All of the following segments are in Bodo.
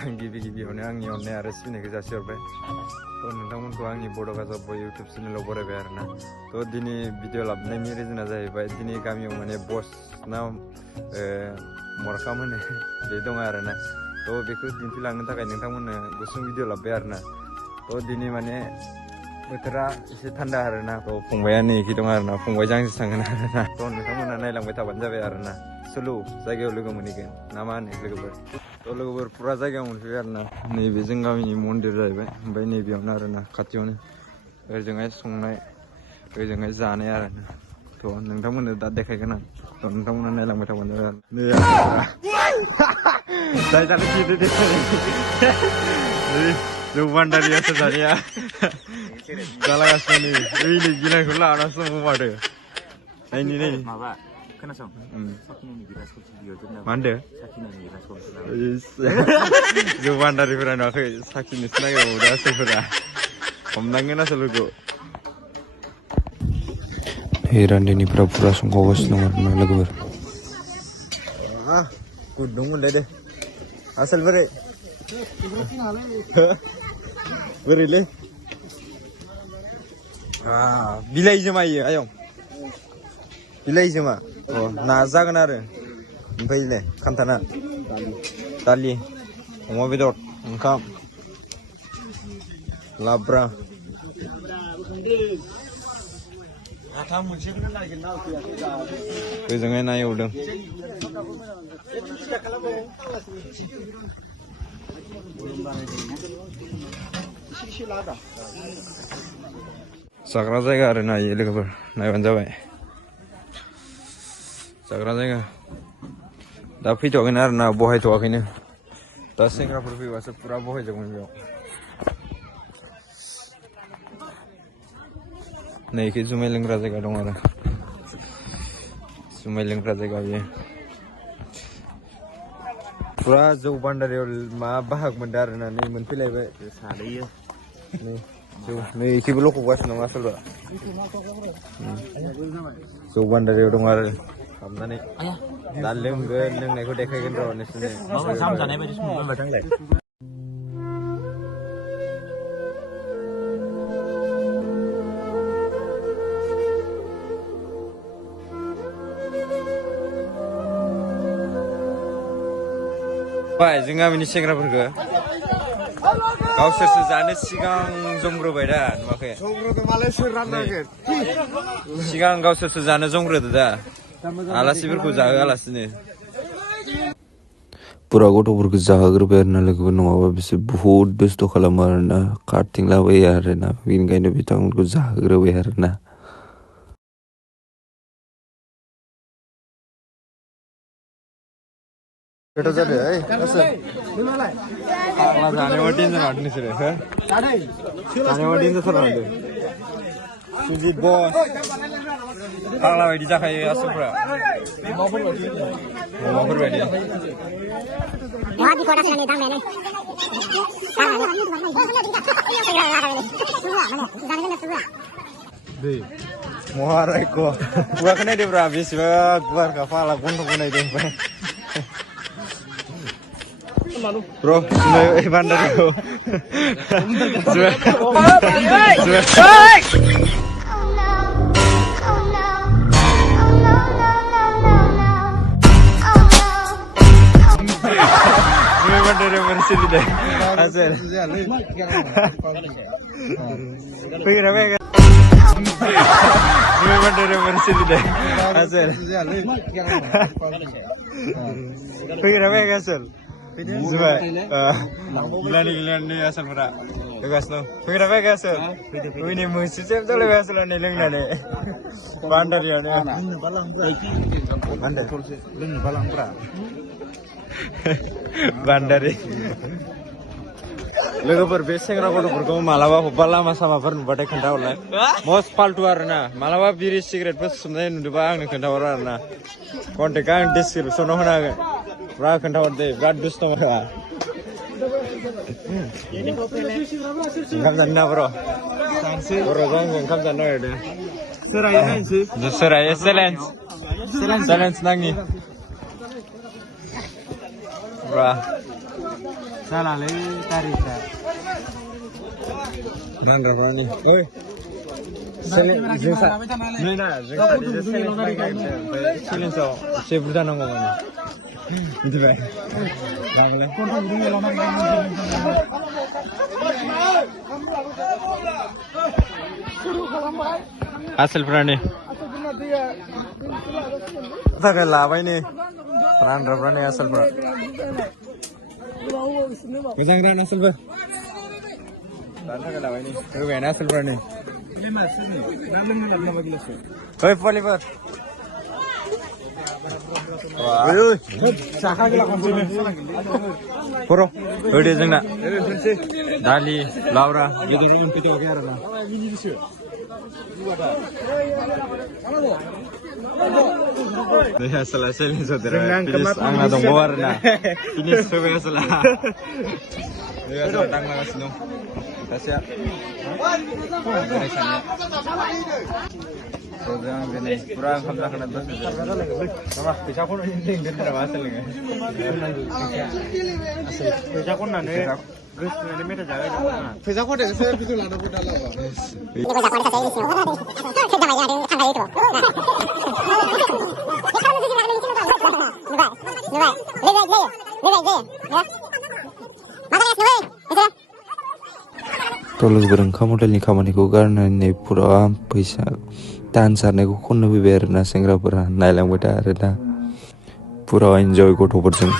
गिबियावनो आंनि अननाय आरो सिबिनायखौ जासिहरबाय नोंथांमोनखौ आंनि बड' गाजाब इउटुब चेनेलाव बरायबाय आरोना दिनै भिडिअ लाबोनायनि रिजोना जाहैबाय दिनै गामियाव माने बस ना मरखाम होनो बे दङ आरोना बेखौ दिन्थिलांनो थाखाय नोंथांमोननो गुसुं भिडिअ लाबोबाय आरोना दिनै माने बोथोरा एसे थान्दा आरोना फंबाया नै एखि दं आरोना फंबायजों आंसो थांगोन आरोना नोंथांमोना नायलांबाय थाबानो जाबाय आरोना सोलु जायगायाव लोगो मोनहैगोन ना मा होनो लोगोफोर फुरा जायगायाव मोनफैबाय आरोना नैबे जों गामिनि मन्दिर जाहैबाय ओमफ्राय नैबेयावनो आरोना खाथियावनो ओजोंहाय संनाय ओजोंहाय जानाय आरोना नोंथांमोननो दा देखायगोन आं नोंथांमोना नायलांबाय थाबानो जाबाय जौ बान्दारियासो दानिया जालागासिनो नै गिनायखौ लानासो दङ माथो नायनि माबा खोनासं मा होनदो जौ बान्दारिफोरा नुवाखै साखिनोसो नागिरबावदो आसोलफोरा हमनांगोन आसोलफोरखौ रान्दिनिफ्रा फुरा संगावगासिनो दं आरोना लोगोफोर गुदुं मोनलाय दे आसोल बोरै बोरैलै बिलाइ जोमायो आयं बिलाइ जोमा नाजागोन आरो ओमफ्राय खान्थाना दालि अमा बेदर ओंखाम लाब्रा ओजोंहाय ना एवदों जाग्रा जायगा आरो नायो लोगोफोर नायबानो जाबाय जाग्रा जायगा दा फैथ'वाखैनो आरोना बहायथ'वाखैनो दा सेंग्राफोर फैबासो फुरा बहायजोबगोन बेयाव नैखि जुमाय लोंग्रा जायगा दं आरो जुमाय लोंग्रा जायगा बेयो फुरा जौ बान्दारियाव मा बाहाग मोनदों आरोना नै मोनफैलायबाय सालैयो नै एखेबो लखबगासिनो दं आसोलबा जौ बान्दारियाव दं आरो हाबनानै दा लोंगोन लोंनायखौ देखायगोन र' नोंसोरनो जाम जानाय बायदि संबाय थांलाय जों गामिनि सेंग्राफोरखौ गावसोरसो जानो सिगां जमग्रोबाय दा नुवाखै सिगां गावसोरसो जानो जमग्रोदो दा आलासिफोरखौ जाहोआलासिनो फुरा गथ'फोरखौ जाहोग्रोबाय आरोना लोगोफोर नङाबा बिसोर बुहुद दुस्थ' खालामो आरोना खारथिंलाबायो आरोना बेनिखायनो बिथांमोनखौ जाहोग्रोबाय आरोना गोथाव जादों ओइ फाग्ला जानायाव डेन्जार माथो नोंसोरो जानायाव डेन्जारथार माथो सुजित बस फाग्ला बायदि जाखायो आसुफ्रा अमाफोर बायदि महा रायख' खुगाखौ नायदोब्रा बेसेबा गुवारखा फाग्ला गन्थंखौ नायदों ओमफ्राय Bro, may bandar ko. May bandar yung marisili deh. Asal. Pagkira ba ka? May bandar yung marisili deh. Asal. Pagkira ba ka asal? Zuba, gila nih asal pura, legas no. Pengen apa ya asal? Ini musuh siapa tuh legas lo nih lengna nih. Bandar ya nih. Bandar. Balang pura. Bandar. लोगोफोर बे सेंग्रा गथ'फोरखौ मालाबा अबेबा लामा सामाफोर नुबाथाय खोन्थाहरलाय मस्ट फाल्टु आरोना मालाबा बिरि सिगारेटफोर सोबनाय नुदोंबा आंनो खोन्थाहर आरोना कन्टेक्टआ आं डिसक्रिपसनाव होना होगोन ब्रा खोन्थाहर दे बिराद दुस्थ' माथोआ ओंखाम जानो ना बर' बर'जों आंजों ओंखाम जानो नागिरदों सोरायो चेलेन्ज नांनि ब्रा Salahalai tariknya. Mana Rani? Oi. Selin jengsa. Nina jengsa di selin selin so. Chef udah nongol mana? Itu baik. Bagla. Asal Rani. Tak kalah apa ini? Rani asal Rani. Macam Rani asal ber. Tak kalah ini. Itu Rani asal Rani. Hoi Oliver. Wah. Saka gila konsumen. Puro. Udah jengna. Dali, Laura. Itu orang kita oke ada. Ya selesai nih saudara. Please angna dong warna. Ini sudah selesai. Ya sudah tanggal sini. Kasih. Program ini kurang kamera kena tuh. Sama bisa pun ini enggak ada lagi. Bisa pun nanti. Terus ini mereka jaga. Bisa pun deh saya bisa lada pun dalam. Ini bisa pun saya ini sih. Kita main ada tanggal itu. Tolong berengkam model ni kamaniku karena ini pura पैसा तान सार्नेको खन्न बिबेर ना सेंग्राफोरा नायलांबाय था आरो दा पुरा एन्जय गथ'फोरजों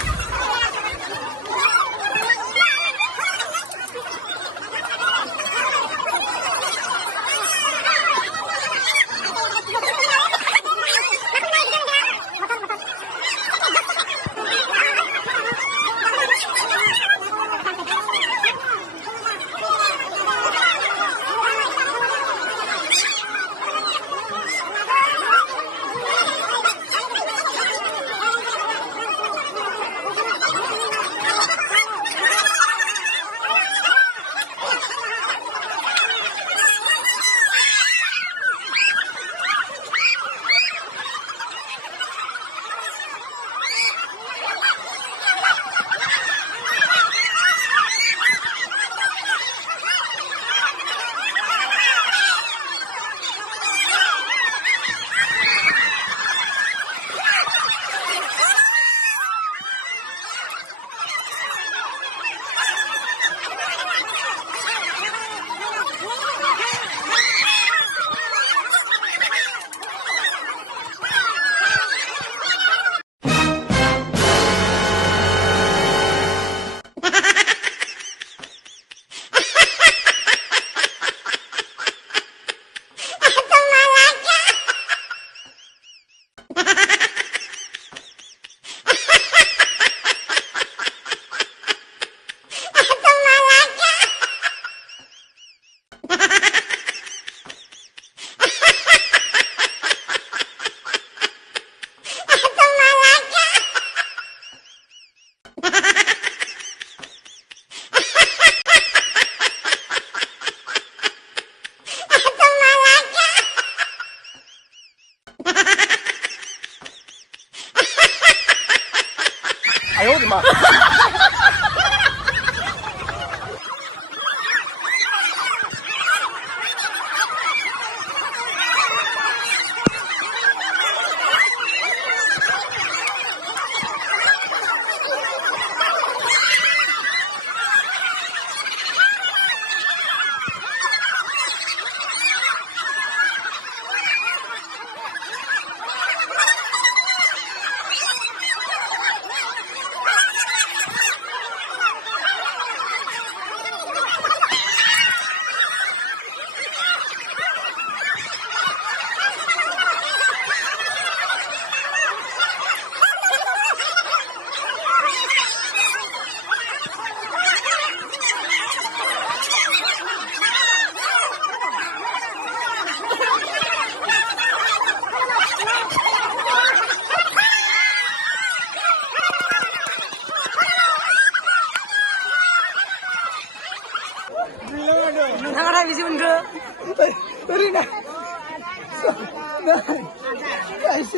Guys,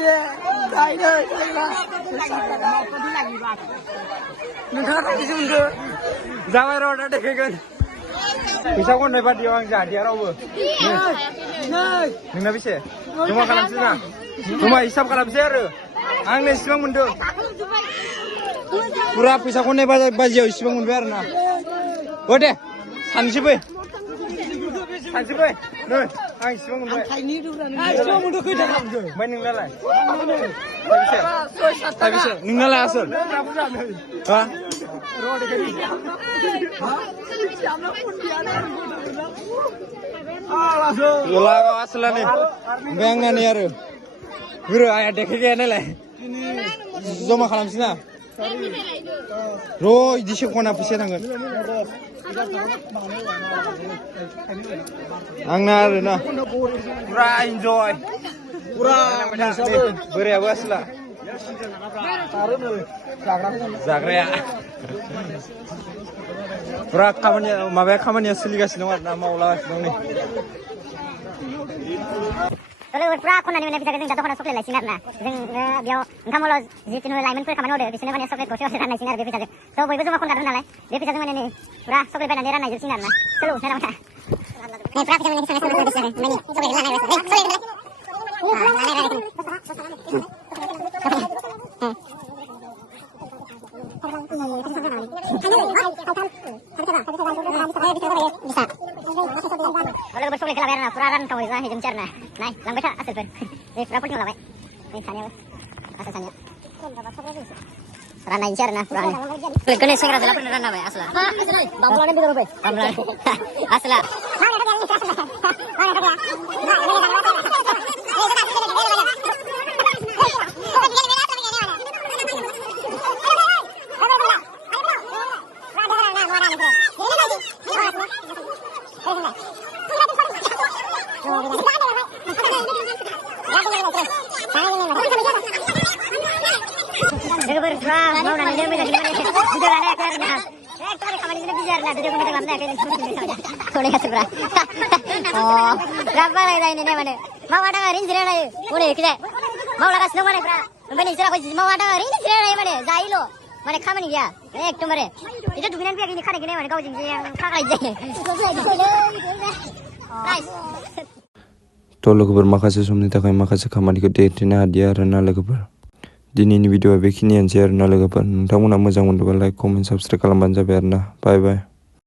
नोंथाङा थांखिसो मोनखो जाबाय र' दा देखायगोन फैसा खननाय बादियाव आं जाहादिया रावबो नोंना बेसे जमा खालामसै ना जमा हिसाब खालामसै आरो आंनो इसिबां मोनदों पुरा फैसा खननाय बाजियाव इसिबां मोनबाय आरो ना ओ दे सानैसो फै सानैसो फै नै आं इसिबां मोनबाय ओमफ्राय नोंनालाय थाइबेसे नोंनालाय आसोल हा लागाव आसोलानो ओमफ्राय आंना नै आरो गुरु आया देखायखाया नालाय जमा खालामसै ना र' इदिसो खना फैसा थांगोन आंना आरो ना पुरा इन्जय पुरा बोरायाबो आसोला जाग्राया पुरा खामानिया सोलिगासिनो दं आरो ना मावलागासिनो दं नै लोगोफोर पुरा खननानै मोननाय फैसाखौ जों दा दखानाव चक्लेट लायसिगोन आरो ना जों बेयाव ओंखामाव जिखुनु लाइमोनफोर खामानि मावदो बिसोरनो माने चक्लेट गरसे राननायसिगोन आरो बे फैसाजों थ' बयबो जमा खनखादों नालाय बे फैसाजों माने नै पुरा चक्लेट बायनानै राननायजोबसिगोन आरो ना सोलौ नायना पुरा फैसा मोननाय फैसा चक्लेट लोगोफोर चक्लेट लाबाय आरो ना पुरा रानखावै जाहैजोबसै आरो ना नाय लांबाय था आसोलफोर नै पुरा पटिं लाबाय नै सानैयाबो आसोल सानैया राननायसै आरो ना पुरा चक्लेटखौनो सेंग्रा जोलाफोरनो रानना होबाय आसोला बामलानो बेदर होबाय बामलानो आसोला लोगोफोर पुरा मावनानैनो मोजाङै माने भिडिअ लानो हायाखै आरो ना एकदम खामानिजोंनो बिजि आरो ना भिडिअखौ मोजां लानो हायाखै थोनायासै पुरा बिराद बाराय जायो ने माने मावा दाङा ओरैनो जिरायलायो हनै एखिजाय मावलागासिनो दं माने पुरा ओमफ्राय नोंसोराखौ मावा दाङा ओरैनो जिरायलायो माने जायोल' माने खामानि गैया एकदमबारे बिदि दुगैनानै फैयाखै खानायखौनो माने गावजों जे फाग्लाय जायो थ' लोगोफोर माखासे समनि थाखाय माखासे खामानिखौ देरथेनो हादिया आरो ना लोगोफोर दिनैनि भिडिअआ बेखिनियानोसै आरो ना लोगोफोर नोंथांमोना मोजां मोनदोंबा लाइक कमेन्ट साबसक्राइब खालामबानो जाबाय आरो ना बाय बाय